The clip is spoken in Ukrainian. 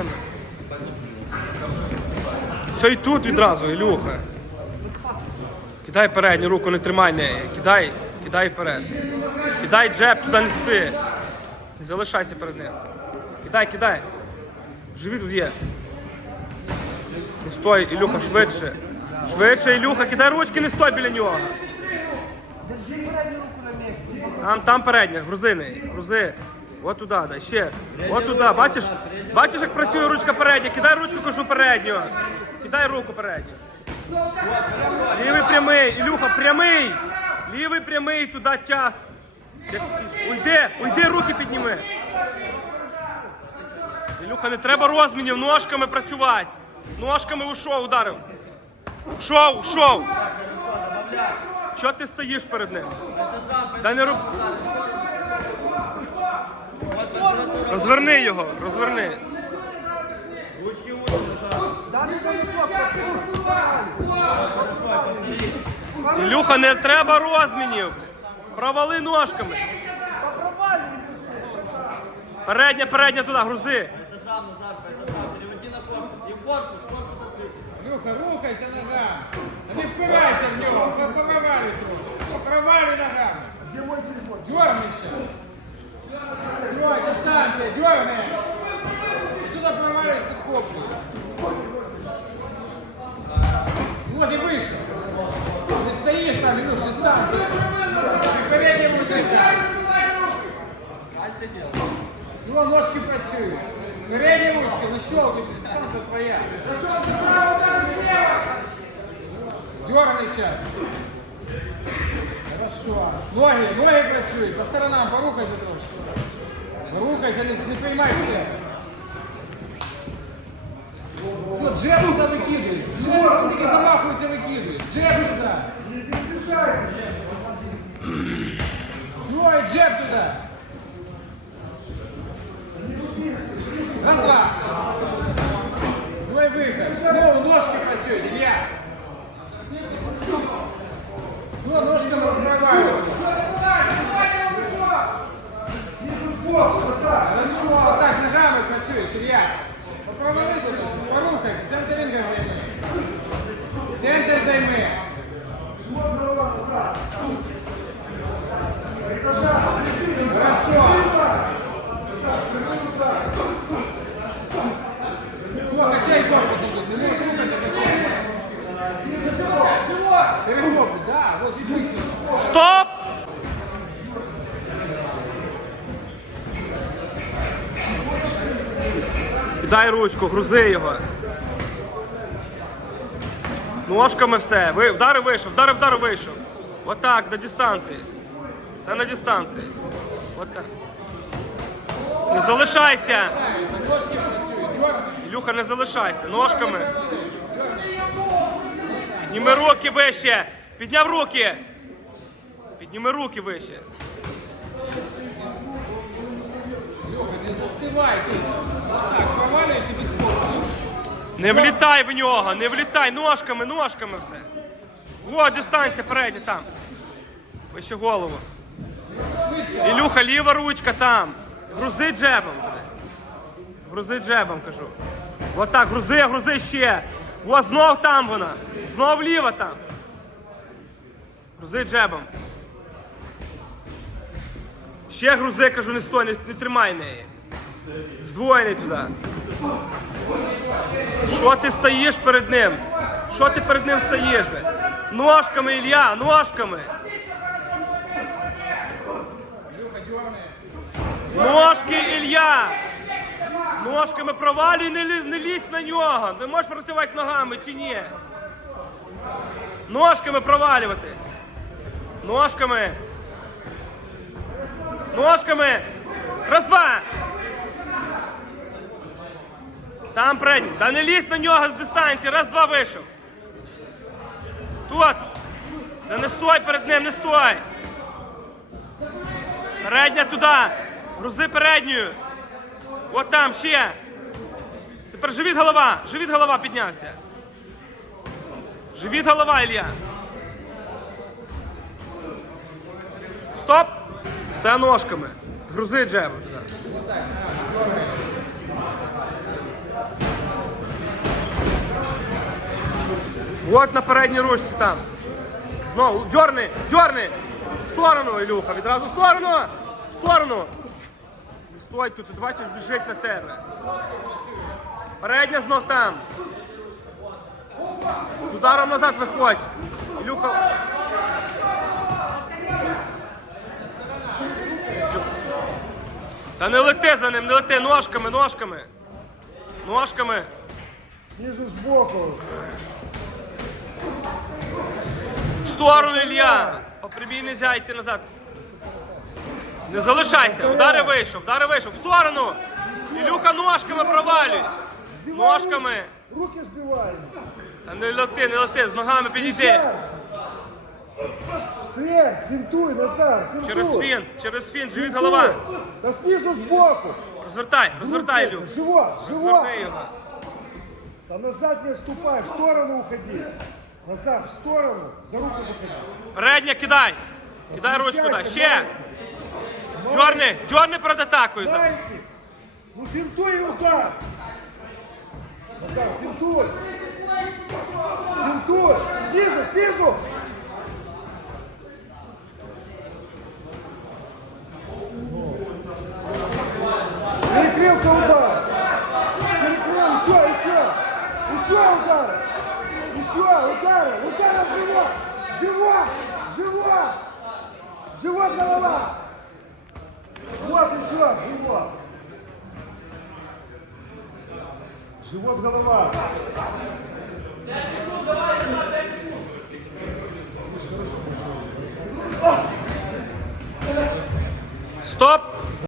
Офігенно. Все і тут відразу, Ілюха. Кидай передню руку, не тримай неї. Кидай, кидай вперед. Кидай джеб, туди неси. Не залишайся перед ним. Кидай, кидай. Живіт тут є. Не стой, Ілюха, швидше. Швидше, Ілюха, кидай ручки, не стой біля нього. Там, там передня, грузи неї, грузи. От туди, дай, ще. От туди, бачиш? Бачиш, як працює ручка передня? Кидай ручку, кажу, передню. Кидай руку передню. Лівий прямий, Ілюха, прямий. Лівий прямий, туди час. Уйди, уйди, руки підніми. Ілюха, не треба розмінів, ножками працювати. Ножками ушов, ударив. Ушов, ушов. Чого ти стоїш перед ним? Дай не роб... Розверни його, розверни. Ілюха, не треба розмінів. Провали ножками. Передня, передня туди, грузи. Этажам, Назар, по этажам, переводи на корпус. И в корпус, корпус открытый. Люха, рухайся ногами. А не впирайся в нього, провалюй трошки. Провалюй ногами. Дернися. Все, Ну, ножки працюють. Передні ручки, ну щелкай, дистанція твоя. Зашел справа, удар слева. Дерни сейчас. Хорошо. Ноги, ноги працюють. По сторонам порухайся трошки. Рухайся, не, не приймай все. Все, джеб туда викидуєш. Джеб, він таки замахується, викидуєш. Дай ручку, грузи його. Ножками все. Ви, вдарив вийшов, вдарив, вдарив вийшов. Отак, на дистанції. Все на дистанції. Отак. Не залишайся! Ілюха, не залишайся. Ножками. Підніми руки вище. Підняв руки. Підніми руки вище. Не. Так, подходишь. Не влітай в нього, не влітай. Ножками, ножками все. О, дистанція передня там. Вище голову. Ілюха, ліва ручка там. Грузи джебом. Грузи джебом, кажу. Отак, грузи, грузи ще. О, знов там вона. Знов ліва там. Грузи джебом. Ще грузи, кажу, не стой, не, не тримай неї. Здвоєний туди. Що ти стоїш перед ним? Що ти перед ним стоїш? Ножками, Ілля, ножками. Ножки, Ілля! Ножками провалюй, не, не лізь на нього. Ти можеш працювати ногами чи ні? Ножками провалювати. Ножками. Ножками. Раз, два. Там передній. Та не лізь на нього з дистанції. Раз, два вийшов. Тут. Та не стой перед ним, не стой. Передня туди. Грузи передньою. От там ще. Тепер живіт голова. Живіт голова піднявся. Живіт голова, Ілля. Стоп. Все ножками. Грузи джебом. От на передній ручці там. Знову дьорни, дьорни! В сторону, Ілюха, відразу в сторону! В сторону! Не стой тут, ти бачиш, біжить на тебе. Передня знов там. З ударом назад виходь. Ілюха. Та не лети за ним, не лети ножками, ножками. Ножками. Снизу сбоку. В сторону, Ілля! По прямій не можна йти назад. Не залишайся. Удари вийшов, удари вийшов. В сторону! Ілюха ножками провалюй. Ножками. Руки сбиваем. Та не лети, не лети, з ногами підійди. Стрель, финтуй, Назар, финтуй. Через фін, через фін, живіт голова. Да снизу сбоку. Розвертай, розвертай, Ілюх. Живот, живот. Розверни його. Да назад не отступай, в сторону уходи. Назад, в сторону, за руку заходи. Передня кидай. Кидай ручку, дай. Ще. Дьорни, дьорни перед атакою. Дальше. Ну финтуй и удар. Назар, финтуй. Финтуй. Снизу, снизу. Еще удар. Еще удар. Удар в живот. Живот. Живот. Живот голова. Вот еще, живот. Живот голова. Стоп!